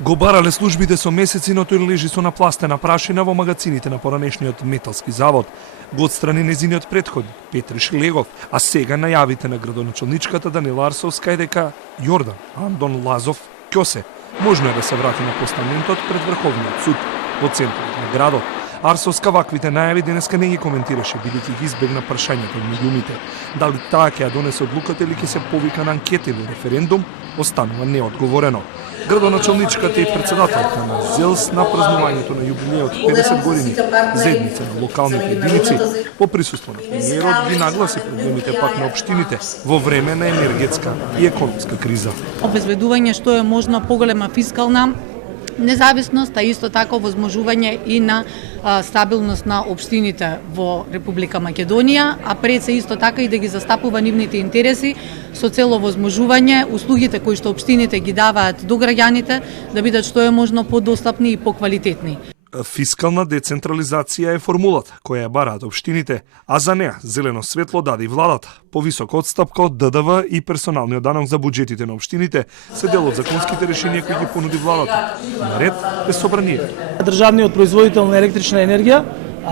Го барале службите со месеци, но тој лежи со напластена прашина во магацините на поранешниот металски завод. Го отстрани незиниот претходник Петри Шлегов, а сега најавите на градоначалничката Данила Арсовска е дека Јордан Андон Лазов ќе се можно е да се врати на постаментот пред Врховниот суд во центарот на градот. Арсовска ваквите најави денеска не ги коментираше, бидејќи ги избегна прашањето од медиумите. Дали таа ќе ја донесе одлуката или ќе се повика на анкета или референдум, останува неодговорено. Градоначалничката и председателка на ЗЕЛС на празнувањето на јубилеот 50 години заедница на локалните единици по присуство на премиерот ги нагласи проблемите пак на општините во време на енергетска и економска криза. Обезбедување што е можно поголема фискална независност, а исто така возможување и на стабилност на општините во Република Македонија, а пред се исто така и да ги застапува нивните интереси со цел возможување услугите кои што општините ги даваат до граѓаните да бидат што е можно подостапни и поквалитетни. Фискална децентрализација е формулата која ја бараат општините, а за неа зелено светло даде и владата. Повисока отстапка од ДДВ и персоналниот данок за буџетите на општините се дел од законските решенија кои ги понуди владата. Наред е собранието. Државниот производител на електрична енергија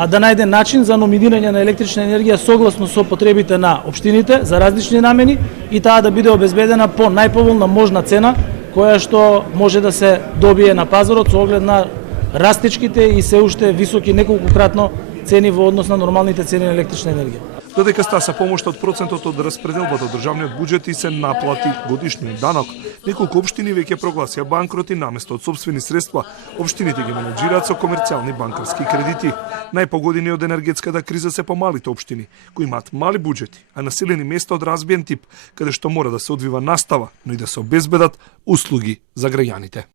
да најде начин за номинирање на електрична енергија согласно со потребите на општините за различни намени и таа да биде обезбедена по најповолна можна цена која што може да се добие на пазарот со оглед на растечките и се уште високи неколкократно цени во однос на нормалните цени на електрична енергија. Додека стаса помошта од процентот од распределбата од државниот буџет и се наплати годишниот данок, неколку општини веќе прогласија банкрот и наместо од сопствени средства, општините ги менеџираат со комерцијални банкарски кредити. Најпогодени од енергетската криза се помалите општини, кои имаат мали буџети, а населени места од разбиен тип, каде што мора да се одвива настава, но и да се обезбедат услуги за граѓаните.